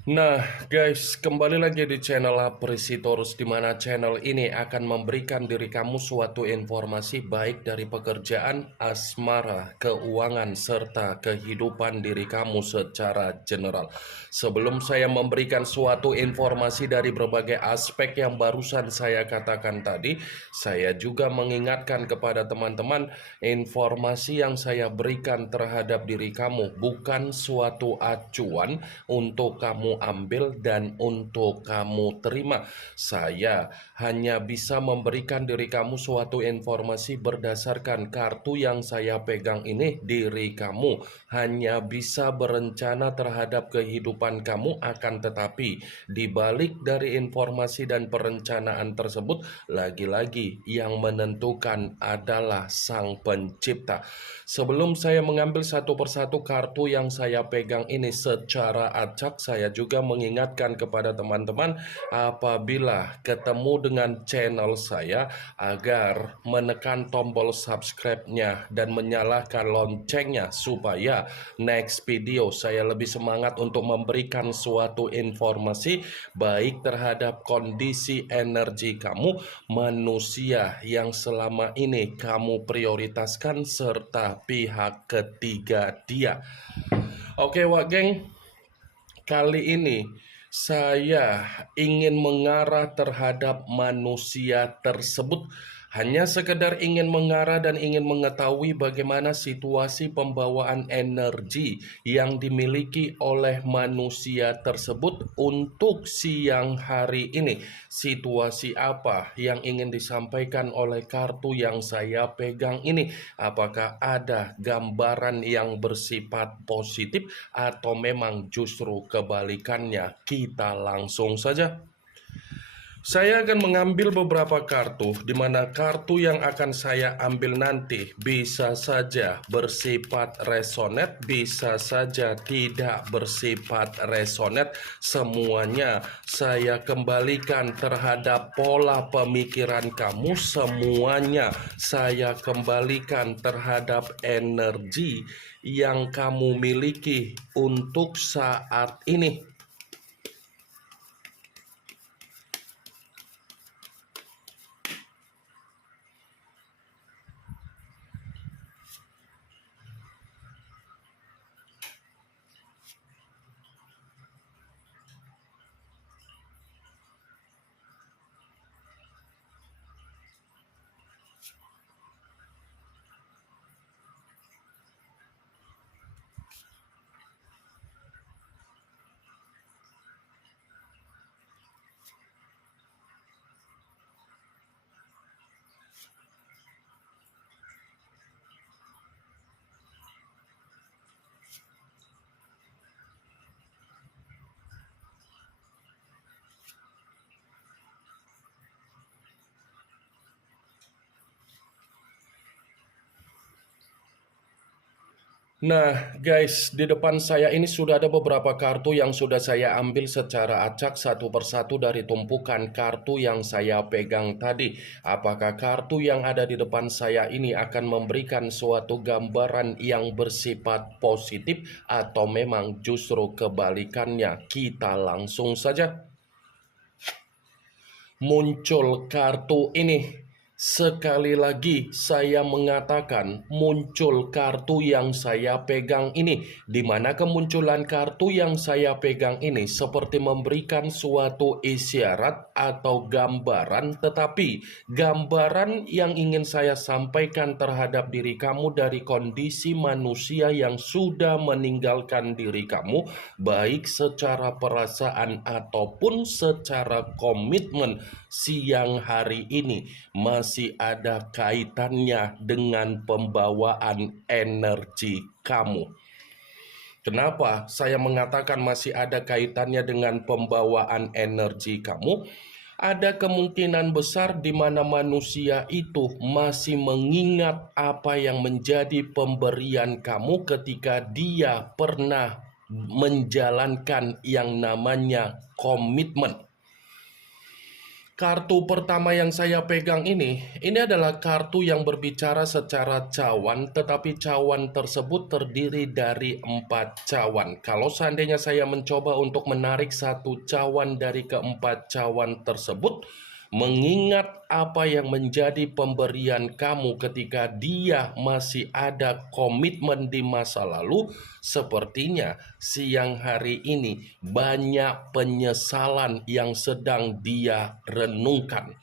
Nah, guys, kembali lagi di channel Apresitorus, di mana channel ini akan memberikan diri kamu suatu informasi baik dari pekerjaan, asmara, keuangan, serta kehidupan diri kamu secara general. Sebelum saya memberikan suatu informasi dari berbagai aspek yang barusan saya katakan tadi, saya juga mengingatkan kepada teman-teman, informasi yang saya berikan terhadap diri kamu bukan suatu acuan untuk kamu ambil dan untuk kamu terima. Saya hanya bisa memberikan diri kamu suatu informasi berdasarkan kartu yang saya pegang ini. Diri kamu hanya bisa berencana terhadap kehidupan kamu, akan tetapi di balik dari informasi dan perencanaan tersebut, lagi-lagi yang menentukan adalah Sang Pencipta. Sebelum saya mengambil satu persatu kartu yang saya pegang ini secara acak, saya juga mengingatkan kepada teman-teman apabila ketemu dengan channel saya agar menekan tombol subscribe-nya dan menyalakan loncengnya supaya next video saya lebih semangat untuk memberikan suatu informasi baik terhadap kondisi energi kamu, manusia yang selama ini kamu prioritaskan, serta pihak ketiga dia. Oke, Wak Geng, kali ini saya ingin mengarah terhadap manusia tersebut. Hanya sekedar ingin mengarah dan ingin mengetahui bagaimana situasi pembawaan energi yang dimiliki oleh manusia tersebut untuk siang hari ini. Situasi apa yang ingin disampaikan oleh kartu yang saya pegang ini? Apakah ada gambaran yang bersifat positif atau memang justru kebalikannya? Kita langsung saja. Saya akan mengambil beberapa kartu, di mana kartu yang akan saya ambil nanti bisa saja bersifat resonate, bisa saja tidak bersifat resonate. Semuanya saya kembalikan terhadap pola pemikiran kamu, semuanya saya kembalikan terhadap energi yang kamu miliki untuk saat ini. Nah, guys, di depan saya ini sudah ada beberapa kartu yang sudah saya ambil secara acak satu persatu dari tumpukan kartu yang saya pegang tadi. Apakah kartu yang ada di depan saya ini akan memberikan suatu gambaran yang bersifat positif atau memang justru kebalikannya? Kita langsung saja. Muncul kartu ini. Sekali lagi saya mengatakan muncul kartu yang saya pegang ini, di mana kemunculan kartu yang saya pegang ini seperti memberikan suatu isyarat atau gambaran, tetapi gambaran yang ingin saya sampaikan terhadap diri kamu dari kondisi manusia yang sudah meninggalkan diri kamu, baik secara perasaan ataupun secara komitmen, siang hari ini masih ada kaitannya dengan pembawaan energi kamu. Kenapa saya mengatakan masih ada kaitannya dengan pembawaan energi kamu? Ada kemungkinan besar di mana manusia itu masih mengingat apa yang menjadi pemberian kamu ketika dia pernah menjalankan yang namanya komitmen. Kartu pertama yang saya pegang ini adalah kartu yang berbicara secara cawan, tetapi cawan tersebut terdiri dari 4 cawan. Kalau seandainya saya mencoba untuk menarik satu cawan dari keempat cawan tersebut, mengingat apa yang menjadi pemberian kamu ketika dia masih ada komitmen di masa lalu, sepertinya siang hari ini banyak penyesalan yang sedang dia renungkan.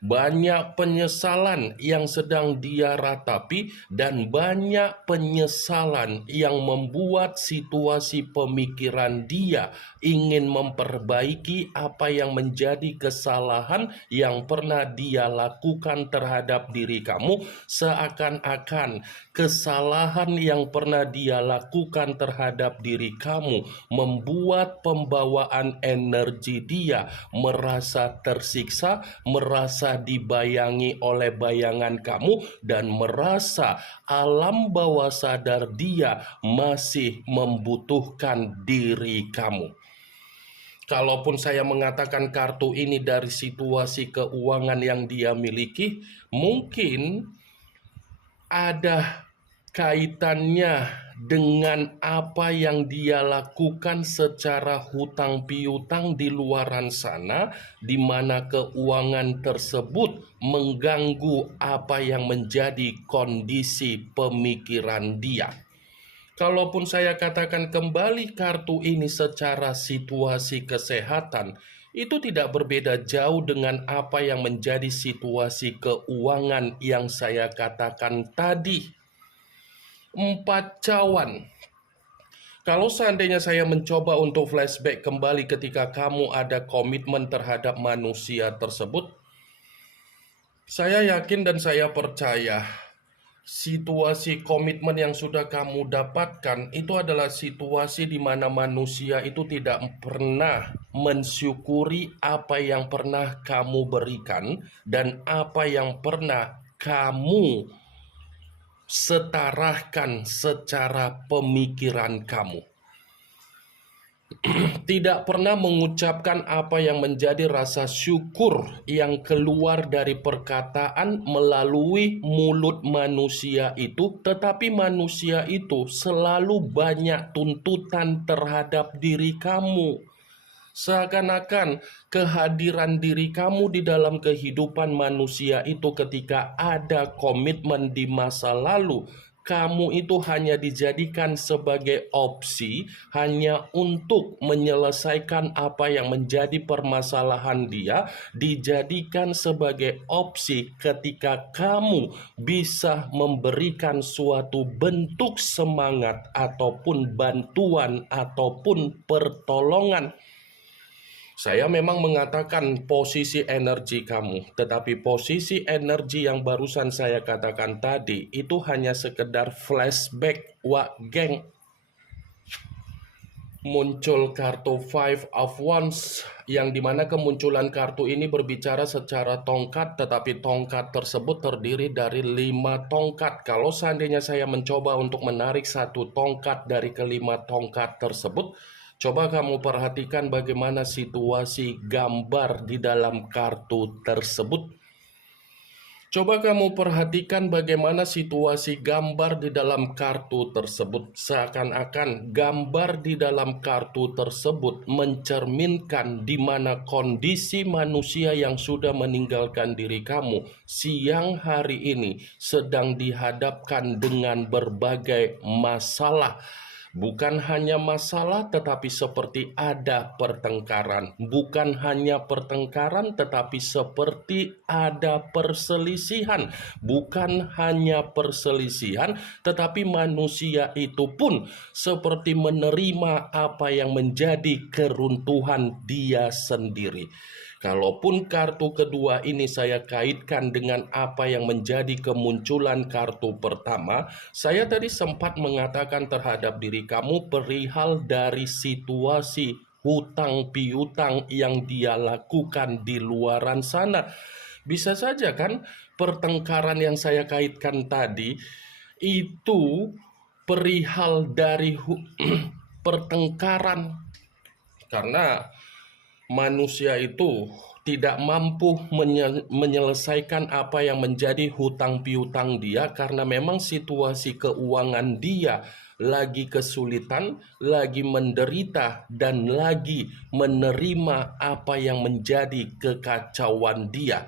Banyak penyesalan yang sedang dia ratapi, dan banyak penyesalan yang membuat situasi pemikiran dia ingin memperbaiki apa yang menjadi kesalahan yang pernah dia lakukan terhadap diri kamu, seakan-akan kesalahan yang pernah dia lakukan terhadap diri kamu membuat pembawaan energi dia merasa tersiksa, merasa dibayangi oleh bayangan kamu, dan merasa alam bawah sadar dia masih membutuhkan diri kamu. Kalaupun saya mengatakan kartu ini dari situasi keuangan yang dia miliki, mungkin ada kaitannya dengan apa yang dia lakukan secara hutang piutang di luaran sana, di mana keuangan tersebut mengganggu apa yang menjadi kondisi pemikiran dia. Kalaupun saya katakan kembali kartu ini secara situasi kesehatan, itu tidak berbeda jauh dengan apa yang menjadi situasi keuangan yang saya katakan tadi. 4 cawan. Kalau seandainya saya mencoba untuk flashback kembali ketika kamu ada komitmen terhadap manusia tersebut, saya yakin dan saya percaya situasi komitmen yang sudah kamu dapatkan itu adalah situasi di mana manusia itu tidak pernah mensyukuri apa yang pernah kamu berikan dan apa yang pernah kamu setarakan secara pemikiran kamu. Tidak pernah mengucapkan apa yang menjadi rasa syukur yang keluar dari perkataan melalui mulut manusia itu, tetapi manusia itu selalu banyak tuntutan terhadap diri kamu. Seakan-akan kehadiran diri kamu di dalam kehidupan manusia itu ketika ada komitmen di masa lalu, kamu itu hanya dijadikan sebagai opsi hanya untuk menyelesaikan apa yang menjadi permasalahan dia, dijadikan sebagai opsi ketika kamu bisa memberikan suatu bentuk semangat ataupun bantuan ataupun pertolongan. Saya memang mengatakan posisi energi kamu, tetapi posisi energi yang barusan saya katakan tadi itu hanya sekedar flashback, wak geng. Muncul kartu Five of Wands, yang dimana kemunculan kartu ini berbicara secara tongkat, tetapi tongkat tersebut terdiri dari 5 tongkat. Kalau seandainya saya mencoba untuk menarik satu tongkat dari kelima tongkat tersebut, coba kamu perhatikan bagaimana situasi gambar di dalam kartu tersebut. Coba kamu perhatikan bagaimana situasi gambar di dalam kartu tersebut. Seakan-akan gambar di dalam kartu tersebut mencerminkan di mana kondisi manusia yang sudah meninggalkan diri kamu siang hari ini sedang dihadapkan dengan berbagai masalah. Bukan hanya masalah, tetapi seperti ada pertengkaran. Bukan hanya pertengkaran, tetapi seperti ada perselisihan. Bukan hanya perselisihan, tetapi manusia itu pun seperti menerima apa yang menjadi keruntuhan dia sendiri. Kalaupun kartu kedua ini saya kaitkan dengan apa yang menjadi kemunculan kartu pertama, saya tadi sempat mengatakan terhadap diri kamu perihal dari situasi hutang piutang yang dia lakukan di luaran sana. Bisa saja kan pertengkaran yang saya kaitkan tadi itu perihal dari pertengkaran, karena manusia itu tidak mampu menyelesaikan apa yang menjadi hutang piutang dia karena memang situasi keuangan dia lagi kesulitan, lagi menderita, dan lagi menerima apa yang menjadi kekacauan dia.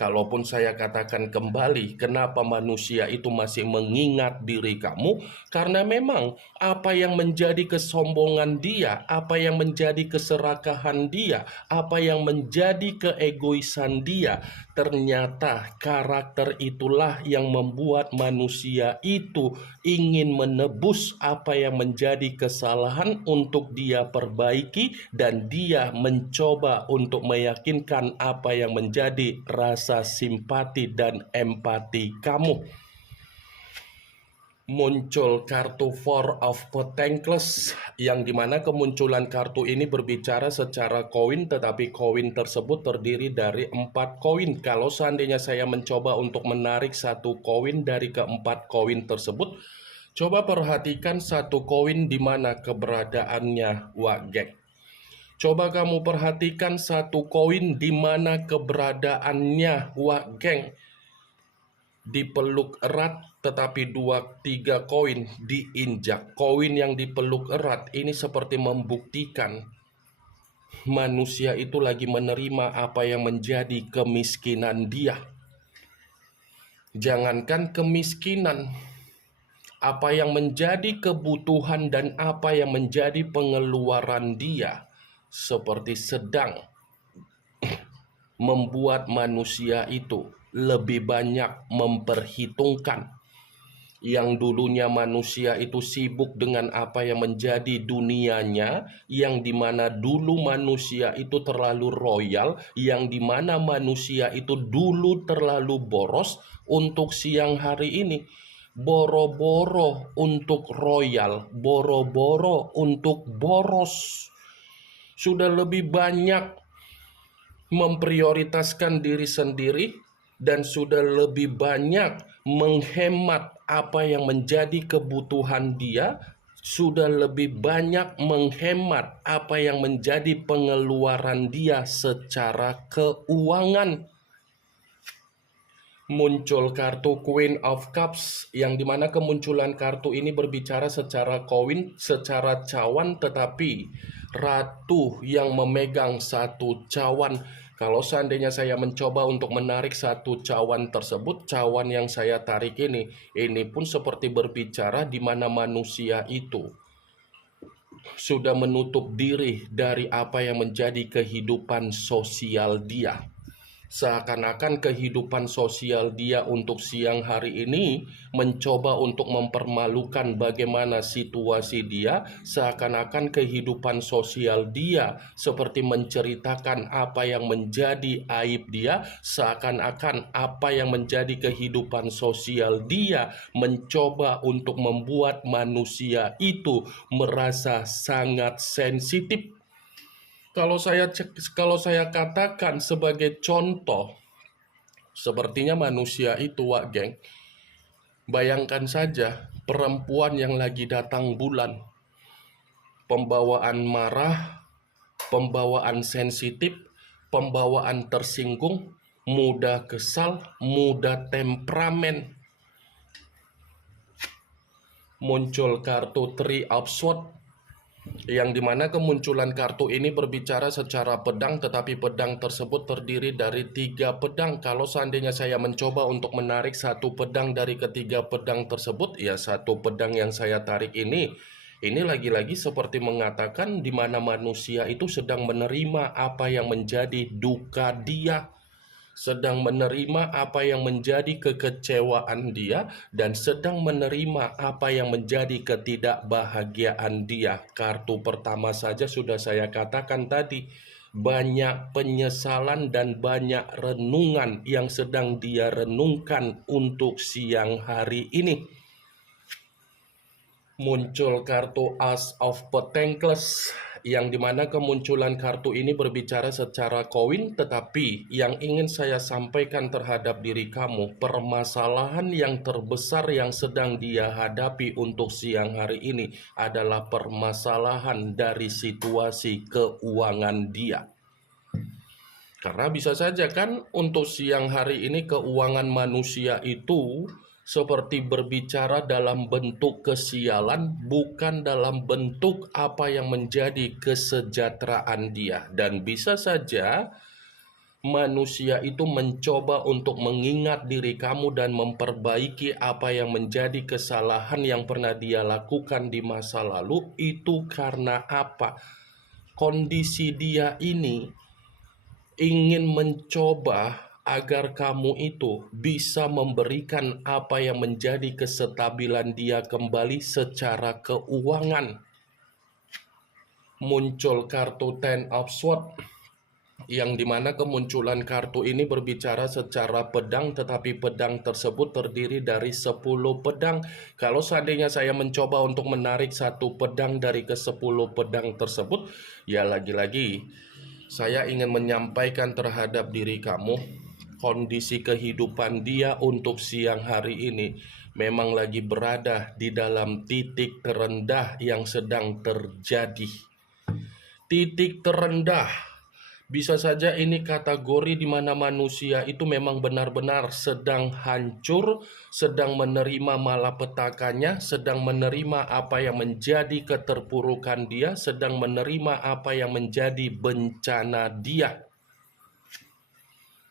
Kalaupun saya katakan kembali, kenapa manusia itu masih mengingat diri kamu? Karena memang apa yang menjadi kesombongan dia, apa yang menjadi keserakahan dia, apa yang menjadi keegoisan dia, ternyata karakter itulah yang membuat manusia itu ingin menebus apa yang menjadi kesalahan untuk dia perbaiki, dan dia mencoba untuk meyakinkan apa yang menjadi rasa simpati dan empati kamu. Muncul kartu Four of Pentacles, yang dimana kemunculan kartu ini berbicara secara koin, tetapi koin tersebut terdiri dari 4 koin. Kalau seandainya saya mencoba untuk menarik satu koin dari keempat koin tersebut, coba perhatikan satu koin di mana keberadaannya, Wagek. Coba kamu perhatikan satu koin di mana keberadaannya, Wageng. Dipeluk erat, tetapi 2-3 koin diinjak. Koin yang dipeluk erat ini seperti membuktikan manusia itu lagi menerima apa yang menjadi kemiskinan dia. Jangankan kemiskinan, apa yang menjadi kebutuhan dan apa yang menjadi pengeluaran dia seperti sedang membuat manusia itu lebih banyak memperhitungkan. Yang dulunya manusia itu sibuk dengan apa yang menjadi dunianya, yang dimana dulu manusia itu terlalu royal, yang dimana manusia itu dulu terlalu boros, untuk siang hari ini boro-boro untuk royal, boro-boro untuk boros. Sudah lebih banyak memprioritaskan diri sendiri dan sudah lebih banyak menghemat apa yang menjadi kebutuhan dia, sudah lebih banyak menghemat apa yang menjadi pengeluaran dia secara keuangan. Muncul kartu Queen of Cups, yang dimana kemunculan kartu ini berbicara secara koin, secara cawan, tetapi ratu yang memegang satu cawan. Kalau seandainya saya mencoba untuk menarik satu cawan tersebut, cawan yang saya tarik ini pun seperti berbicara di mana manusia itu sudah menutup diri dari apa yang menjadi kehidupan sosial dia. Seakan-akan kehidupan sosial dia untuk siang hari ini mencoba untuk mempermalukan bagaimana situasi dia. Seakan-akan kehidupan sosial dia seperti menceritakan apa yang menjadi aib dia. Seakan-akan apa yang menjadi kehidupan sosial dia mencoba untuk membuat manusia itu merasa sangat sensitif. Kalau saya katakan sebagai contoh, sepertinya manusia itu, Wak Geng, bayangkan saja perempuan yang lagi datang bulan, pembawaan marah, pembawaan sensitif, pembawaan tersinggung, mudah kesal, mudah temperamen. Muncul kartu Three of Swords, yang dimana kemunculan kartu ini berbicara secara pedang, tetapi pedang tersebut terdiri dari 3 pedang. Kalau seandainya saya mencoba untuk menarik satu pedang dari ketiga pedang tersebut, ya satu pedang yang saya tarik ini lagi-lagi seperti mengatakan di mana manusia itu sedang menerima apa yang menjadi duka dia, sedang menerima apa yang menjadi kekecewaan dia, dan sedang menerima apa yang menjadi ketidakbahagiaan dia. Kartu pertama saja sudah saya katakan tadi, banyak penyesalan dan banyak renungan yang sedang dia renungkan untuk siang hari ini. Muncul kartu Ace of Pentacles, yang dimana kemunculan kartu ini berbicara secara koin, tetapi yang ingin saya sampaikan terhadap diri kamu, permasalahan yang terbesar yang sedang dia hadapi untuk siang hari ini adalah permasalahan dari situasi keuangan dia. Karena bisa saja kan untuk siang hari ini keuangan manusia itu seperti berbicara dalam bentuk kesialan, bukan dalam bentuk apa yang menjadi kesejahteraan dia. Dan bisa saja manusia itu mencoba untuk mengingat diri kamu dan memperbaiki apa yang menjadi kesalahan yang pernah dia lakukan di masa lalu. Itu karena apa? Kondisi dia ini ingin mencoba agar kamu itu bisa memberikan apa yang menjadi kestabilan dia kembali secara keuangan. Muncul kartu Ten of Swords, yang dimana kemunculan kartu ini berbicara secara pedang, tetapi pedang tersebut terdiri dari 10 pedang. Kalau seandainya saya mencoba untuk menarik satu pedang dari ke-10 pedang tersebut, ya lagi-lagi saya ingin menyampaikan terhadap diri kamu, kondisi kehidupan dia untuk siang hari ini memang lagi berada di dalam titik terendah yang sedang terjadi. Titik terendah. Bisa saja ini kategori di mana manusia itu memang benar-benar sedang hancur, sedang menerima malapetakannya, sedang menerima apa yang menjadi keterpurukan dia, sedang menerima apa yang menjadi bencana dia.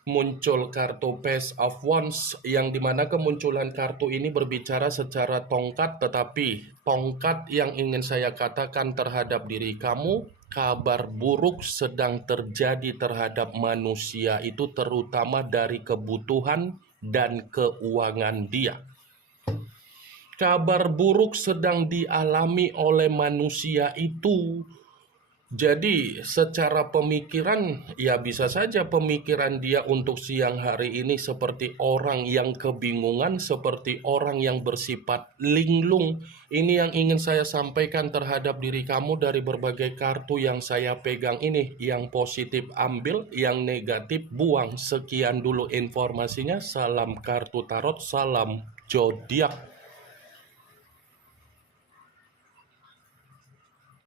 Muncul kartu Page of Wands, yang dimana kemunculan kartu ini berbicara secara tongkat, tetapi tongkat yang ingin saya katakan terhadap diri kamu, kabar buruk sedang terjadi terhadap manusia itu, terutama dari kebutuhan dan keuangan dia. Kabar buruk sedang dialami oleh manusia itu. Jadi secara pemikiran, ya bisa saja pemikiran dia untuk siang hari ini seperti orang yang kebingungan, seperti orang yang bersifat linglung. Ini yang ingin saya sampaikan terhadap diri kamu dari berbagai kartu yang saya pegang ini. Yang positif ambil, yang negatif buang. Sekian dulu informasinya. Salam kartu tarot, salam zodiak.